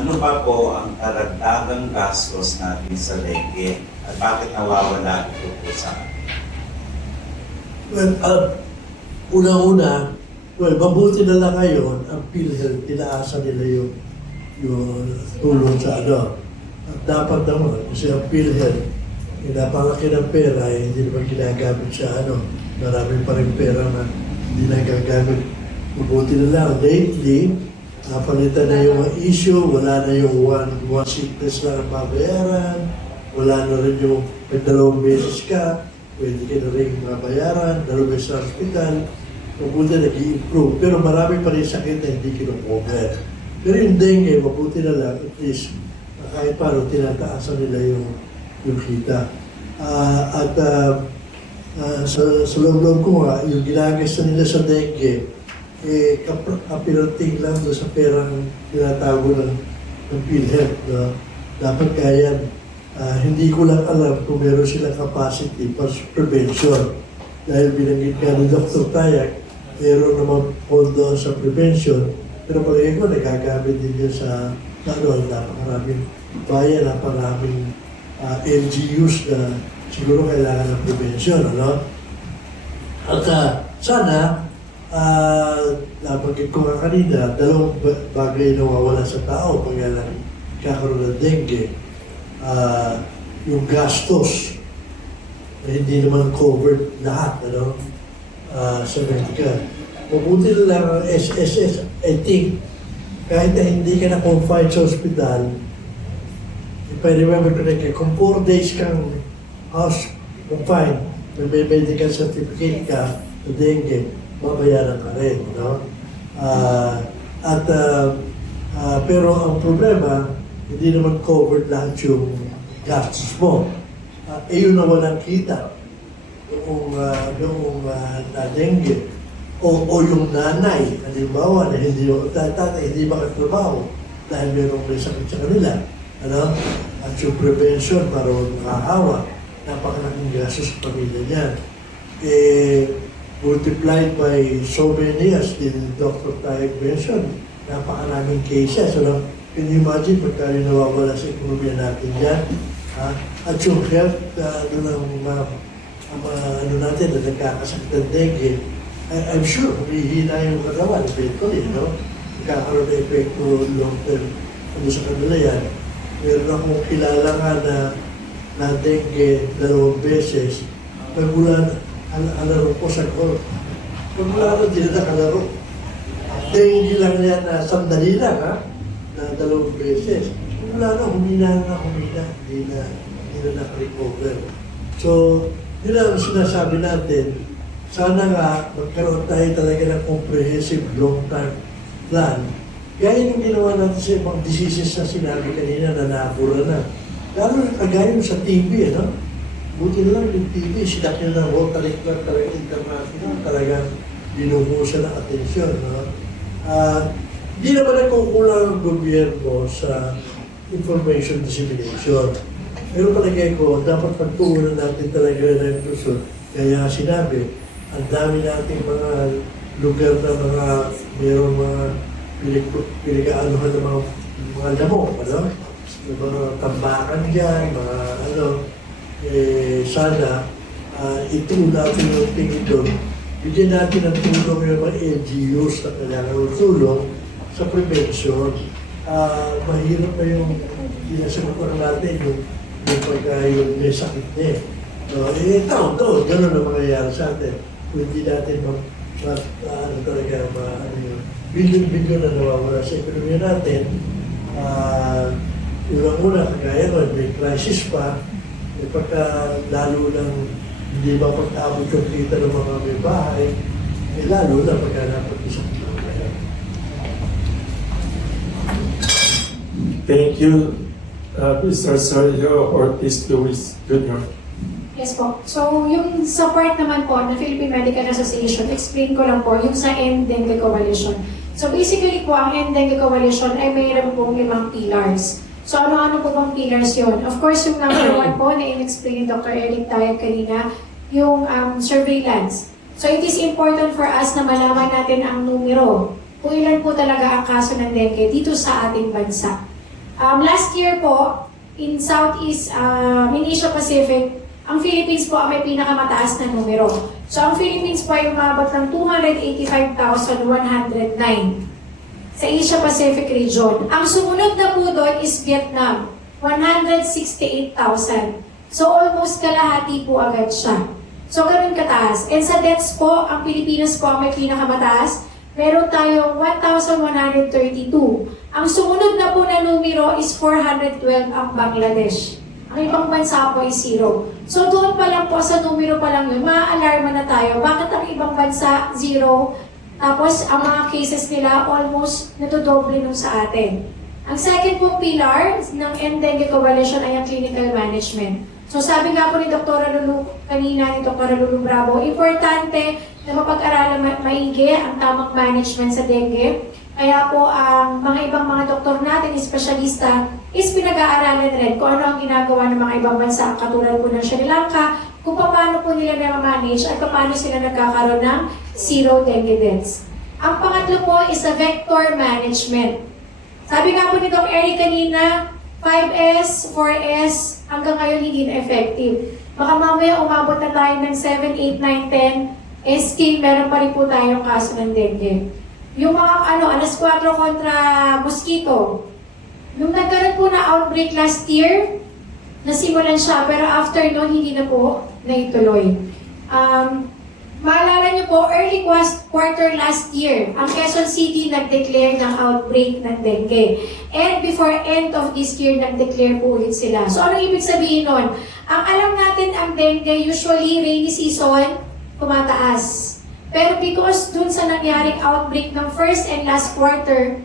ano pa po ang karagdagang gastos natin sa dengue at bakit nawawala ito po sa atin? Well, unang-una, mabuti na lang ngayon ang PhilHealth, tinaasa nila yung tulong sa ano. At dapat naman, kasi ang PhilHealth, napalaki ng pera, hindi naman ginagamit sa ano. Marami pa rin pera na hindi nagagamit. Mabuti na lang, lately, napalitan na yung issue, wala na yung one sickness na babayaran, wala na rin yung may 2 beses ka, pwede ka na rin mabayaran, 2 beses sa hospital, mabuti nag-i-improve. Pero marami pa rin sakit na hindi kinocover. Pero yung dengue, mabuti na lang, at least, kahit paano, tinataasan nila yung kita. Sa loob-loob ko nga, yung ginagasta nila sa dengue, kapirating lang doon sa perang tinatago ng PhilHealth. No? Dapat kaya, hindi ko lang alam kung meron silang capacity para sa prevention. Dahil binanggit nga ni Dr. Tayak, meron naman pondo sa prevention, pero palagay ko nagagamit din yun sa napakaraming bayan, napakaraming LGUs na siguro kailangan ng prevention. Ano? At sana, nabanggit ko nga kanina, 2 bagay na nawawala sa tao pag kakaroon ng dengue. Yung gastos na hindi naman covered lahat, ano, sa medical. Mabuti na lang ang SSS, I think, kahit na hindi ka na-confined sa hospital, if I remember correctly, kung 4 days kang house confined, may medical certificate ka sa dengue, babayaran ka rin, no? Pero ang problema, hindi naman covered lahat yung gastos mo. Yun na walang kita. Yung na-dengue. O yung nanay, halimbawa, na hindi makatrabaho dahil merong may sakit sa kanila. Ano? At yung prevention para makahawa, napakalaking gastos sa pamilya niya. Multiplied by so many, as din Dr. Tayak mentioned, napakaraming cases. Ano? Can you imagine pagka yung nawawala sa ekonomiya natin dyan? At yung health, natin na nagkakasakit ng dengue, I'm sure, humihina yung katawan, eventually, no? Nagkakaroon na epekto long-term sa kanila yan. Meron akong kilala nga na dengue 2 beses, nagmula alaro ko sa golf. Nagmula na din nakalaro. Dahil hindi lang yan na sandali lang, ha? Na 2 beses. Nagmula na, humina, hindi na nakarecover. So, yun ang sinasabi natin, sana nga magkaroon tayo talaga ng comprehensive long-term plan. Gaya yung ginawa natin sa ibang diseases na sinabi kanina na nakura na. Lalo na kagaya sa TB, no? Buti na lang yung TB, sinak nyo ng Rotary Club talaga international, talagang binuhusan ng atensyon. No? Di naman nagkukulang ang gobyerno sa information dissemination. Pero palagay ko, dapat pagtuunan natin talaga na yung lusot. Kaya sinabi, ang dami nating mga lugar na mayroong mga pinag-aanuhan ng mga lamok, ano? Yung mga tambakan dyan, sana ituon natin yung tingin doon. Bigyan natin ng tulong yung mga LGUs na kailangan ng tulong sa prevention. Mahirap na yung sinasagot natin yung pagka yung may sakit niya. Taon-taon, gano'n ang mangyayari sa atin. Kung hindi natin billion-billion na nawawala sa ekonomiya natin, unang-una, kagaya ko, may crisis pa, pagka lalo lang hindi mapag-abot yung kita ng mga may bahay, lalo na pagka napag-isang kaya. Thank you, Mr. Sergio Ortiz Luis Jr. Yes po. So, yung sa part naman po ng Philippine Medical Association, explain ko lang po yung sa End Dengue Coalition. So, basically po, ang End Dengue Coalition ay mayroon pong 5 pillars. So, ano-ano po bang pillars yon? Of course, yung number 1 po na in-explain ni Dr. Eric Tayak kanina, yung surveillance. So, it is important for us na malaman natin ang numero. Kung ilan po talaga ang kaso ng dengue dito sa ating bansa. Last year po, in Asia Pacific, ang Philippines po ang may pinakamataas na numero. So ang Philippines po ay umabot ng 285,109 sa Asia Pacific region. Ang sumunod na po doon is Vietnam, 168,000. So almost kalahati po agad siya. So ganun kataas. And sa deaths po, ang Pilipinas po ang may pinakamataas. Meron tayong 1,132. Ang sumunod na po na numero is 412 ang Bangladesh. Ang ibang bansa po ay 0. So doon pa lang po, sa numero pa lang yun, maa-alarma na tayo. Bakit ang ibang bansa 0? Tapos ang mga cases nila almost natudoble nung sa atin. Ang second pong pillar ng Dengue Coalition ay ang clinical management. So sabi nga po ni Dr. Lulu kanina, ni Dr. Lulu Bravo, importante na mapag-aralan maigi ang tamang management sa dengue. Kaya po ang mga ibang mga doktor natin, espesyalista, is pinag-aaralan rin kung ano ang ginagawa ng mga ibang bansa, katulad po ng Sri Lanka, kung paano po nila na-manage at paano sila nagkakaroon ng zero dengue deaths. Ang pangatlo po is a vector management. Sabi nga po ni Dr. Eric kanina, 5S, 4S, hanggang ngayon hindi na effective. Baka mamaya umabot na tayo ng 7, 8, 9, 10, still meron pa rin po tayong kaso ng dengue. Yung mga alas 4 kontra mosquito, nung nagkaroon po na outbreak last year, nasimulan siya, pero after noon, hindi na po naituloy. Maalala niyo po, early quarter last year, ang Quezon City nag-declare ng outbreak ng dengue. And before end of this year, nag-declare po ulit sila. So ano ibig sabihin nun? Ang alam natin ang dengue, usually rainy season, tumataas. Pero because dun sa nangyaring outbreak ng first and last quarter,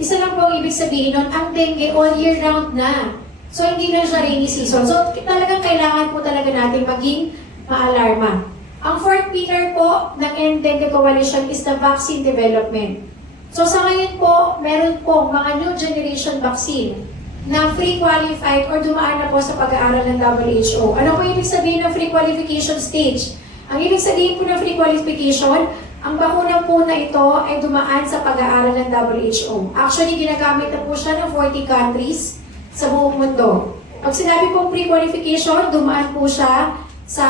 isa lang po ang ibig sabihin nun, ang dengue all year round na. So hindi na siya rainy season. So talagang kailangan po talaga natin maging maalarma. Ang fourth pillar po ng Dengue Coalition is the vaccine development. So sa ngayon po, meron po mga new generation vaccine na free qualified or dumaan na po sa pag-aaral ng WHO. Ano po ibig sabihin ng free qualification stage? Ang ibig sabihin po ng free qualification, ang bakuna po na ito ay dumaan sa pag-aaral ng WHO. Actually, ginagamit na po siya ng 40 countries sa buong mundo. Pag sinabi pong free qualification, dumaan po siya sa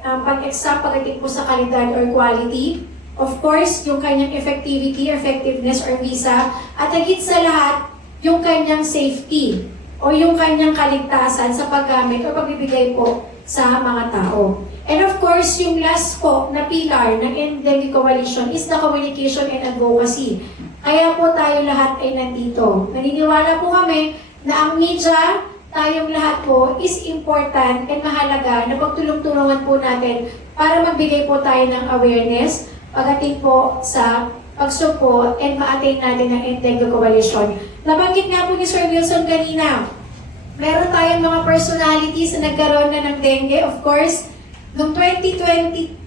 pag-exam pagdating po sa kalidad or quality. Of course, yung kanyang effectiveness or visa. At higit sa lahat, yung kanyang safety o yung kanyang kaligtasan sa paggamit o pagbibigay po sa mga tao. And of course, yung last po na pillar ng Dengue Coalition is the communication and advocacy. Kaya po tayo lahat ay nandito. Naniniwala po kami na ang media, tayong lahat po is important and mahalaga na pagtulong-tulungan po natin para magbigay po tayo ng awareness pagdating po sa pagsupo and ma-attain natin ng Dengue Coalition. Nabanggit nga po ni Sir Wilson kanina, meron tayong mga personalities na nagkaroon na ng dengue. Of course, noong 2013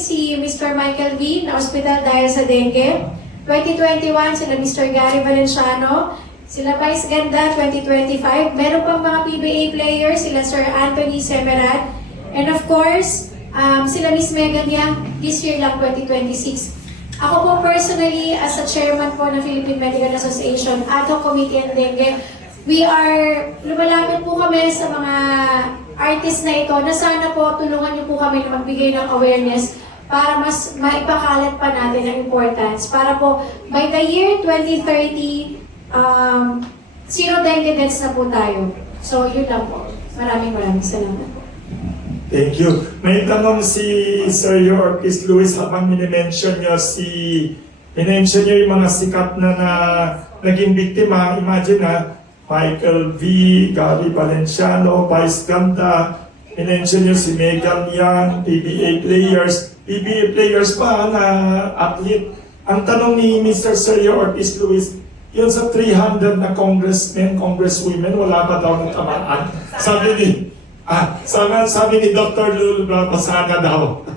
si Mr. Michael V. na hospital dahil sa dengue. 2021 sila Mr. Gary Valenciano. Sila Vice Ganda, 2025. Meron pang mga PBA players, sila Sir Anthony Semerad. And of course, sila Miss Megan Yang, this year lang, 2026. Ako po personally, as a chairman po ng Philippine Medical Association, Ad hoc Committee on Dengue, lumalapit po kami sa mga artists na ito na sana po tulungan niyo po kami na magbigay ng awareness para mas maipakalat pa natin ang importance. Para po, by the year 2030, zero dengue deaths na po tayo. So, yun lang po. Maraming salamat po. Thank you. May tanong si Sir Ortiz Luis habang minimension niyo yung mga sikat na naging biktima. Imagine Michael V, Gary Valenciano, Vice Ganda, minention niyo si Megan Yang, PBA players. PBA players pa na athlete. Ang tanong ni Mr. Sergio Ortiz Luis, yun sa 300 na congressmen, congresswomen, wala ba daw ng tamaan? Sabi ni Dr. Lulu Bravo, sana daw.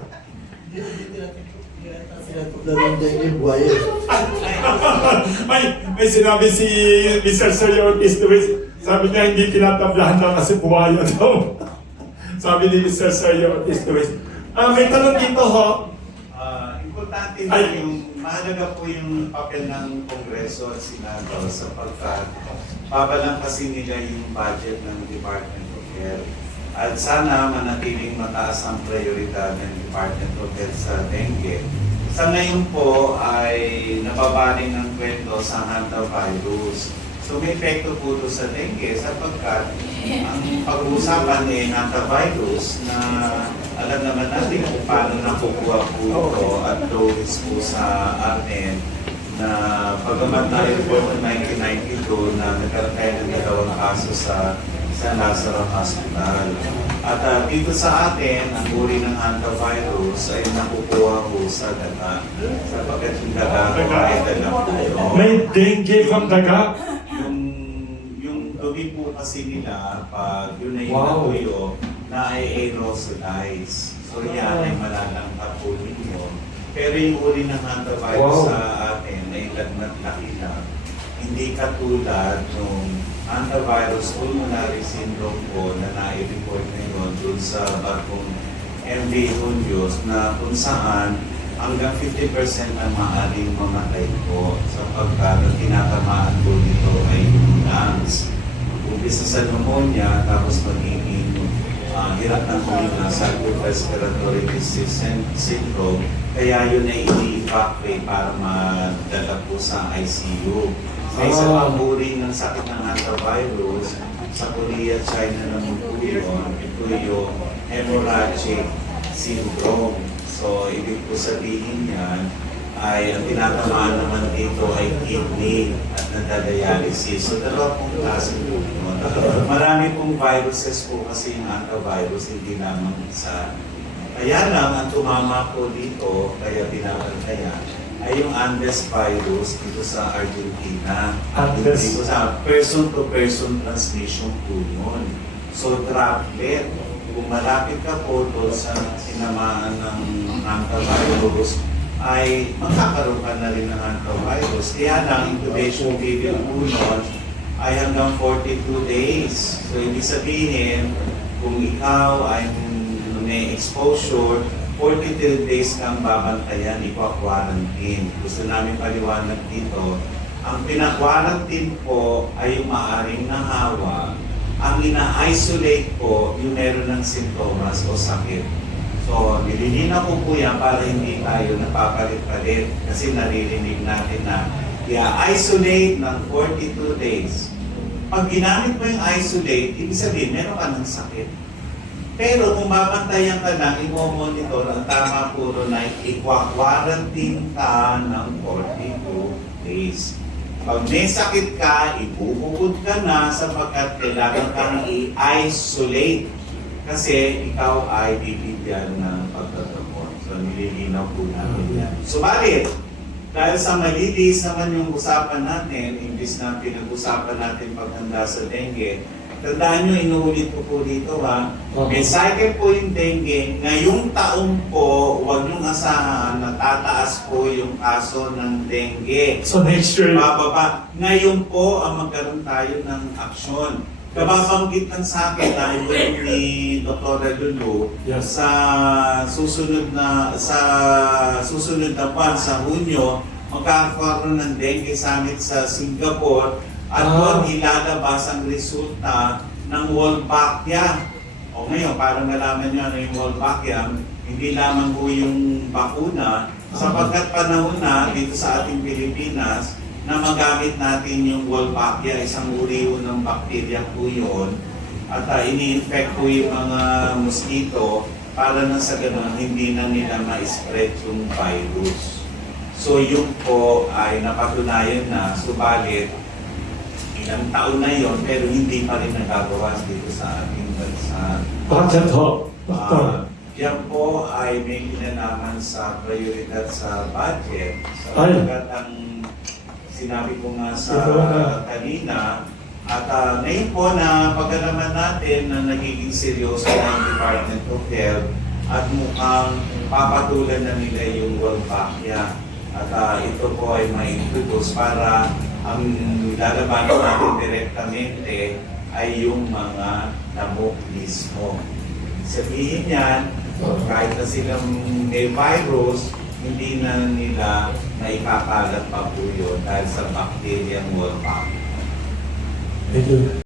Dalang dengue, buhaya. may sinabi si Mr. Sergio Ortiz Luis, sabi niya hindi tinatablahan daw kasi buhaya daw. Sabi ni Mr. Sergio Ortiz Luis. May tanong dito ho. Importante na yung mahalaga po yung papel ng Kongreso at Senado sapagkat babalang kasi nila yung budget ng Department of Health. At sana manatiling mataas ang prioridad ng Department of Health sa dengue. Sa ngayon po ay nababaling ng kwento sa hantavirus. So may epekto po ito sa dengue sapagkat ang pag-uusapan ay hantavirus na alam naman natin kung paano nakukuha po ito at low risk po sa atin na pagamat na-report noong 1992 na nagkaroon tayo ng 2 kaso sa Lazaro Hospital. At dito sa atin, ang uri ng hantavirus ay nakukuha po sa daga. Sapagkat yung daga ko ay dala po yun. May dengue from daga? Yung dumi po kasi nila, pag yun ay Wow. natuyo, na ay aerosolize. So yan ay malalangkap po ninyo. Pero yung uri ng hantavirus Wow. sa atin ay lagnat lang. Hindi katulad nung hantavirus pulmonary syndrome po na nai-report ngayon dun sa bagong MV Hundios na kung saan hanggang 50% ang maaaring mamatay po sapagkat ang tinatamaan po nito ay yung lungs. Umpisa sa pneumonia tapos magiging hirap ng huminga sa acute respiratory disease syndrome kaya yun ay i-evacuate para madala po sa ICU. May isa pang uri ng sakit ng hantavirus sa Korea, China naman po yun. Ito yung hemorrhagic syndrome. So, ibig po sabihin yan ay ang tinatamaan naman dito ay kidney at nadadialysis. So, dalawa pong klase po yun. Marami pong viruses po kasi yung hantavirus, hindi lamang isa. Kaya lang, ang tumama po dito, kaya binabantayan, ay yung Andes virus dito sa Argentina. Andes. Dito sa person-to-person transmission po yun. So, droplet. Kung malapit ka po doon sa sinamaan ng hantavirus, ay magkakaroon ka na rin ng hantavirus. Kaya lang, incubation period po nun ay hanggang 42 days. So, ibig sabihin, kung ikaw ay may exposure, 42 days kang babantayan, ipa-quarantine. Gusto namin paliwanag dito, ang pina-quarantine po ay yung maaaring nahawa. Ang ina-isolate po, yung meron ng sintomas o sakit. So, nililina ko po yan para hindi tayo napapalit-palit kasi naririnig natin na i-isolate ng 42 days. Pag ginamit mo yung isolate, ibig sabihin, meron ka ng sakit. Pero kung babantayan ka lang, i-monitor, ang tama puro na i-quarantine ka ng 42 days. Pag may sakit ka, ibubukod ka na sapagkat kailangan kang i-isolate kasi ikaw ay bibigyan ng pagtatamon. So, nililinaw po namin yan. Subalit, dahil sa malilis naman yung usapan natin, imbis na pinag-usapan natin paghanda sa dengue, tandaan nyo, inuulit ko po dito ha. May cycle po yung dengue. Ngayong taong po, huwag nyong asahan na tataas po yung kaso ng dengue. So next year, Bababa. Ngayon po, ang magkaroon tayo ng aksyon. Kababanggit lang sa akin na ito ni Dr. Lulu yes. sa susunod na buwan, sa Hunyo, magkakaroon ng dengue summit sa Singapore. At doon ilalabas ang resulta ng Wolbachia. O ngayon, para malaman nyo ano yung Wolbachia, hindi lamang po yung bakuna, sapagkat panahon na dito sa ating Pilipinas na magamit natin yung Wolbachia, isang uri ng bakterya po yun, at ini-infect po yung mga mosquito para na sa ganun hindi na nila ma-spread yung virus. So yun po ay napatunayan na, subalit ilang taon na yon pero hindi pa rin nagagawa dito sa ating bansa. Bakit ho? Doktor? Yan po ay may kinalaman sa prioridad sa budget. Sapagkat ang sinabi ko nga sa kanina, at ngayon po na pagkalaman natin na nagiging seryoso na yung Department of Health at mukhang papatulan na nila yung Wolbachia. At ito po ay ma-introduce para ang lalabanan natin direktamente ay yung mga lamok mismo. Sabihin yan, kahit na silang may virus, hindi na nila maipapalat pa po yun dahil sa bacterial mold. Thank you.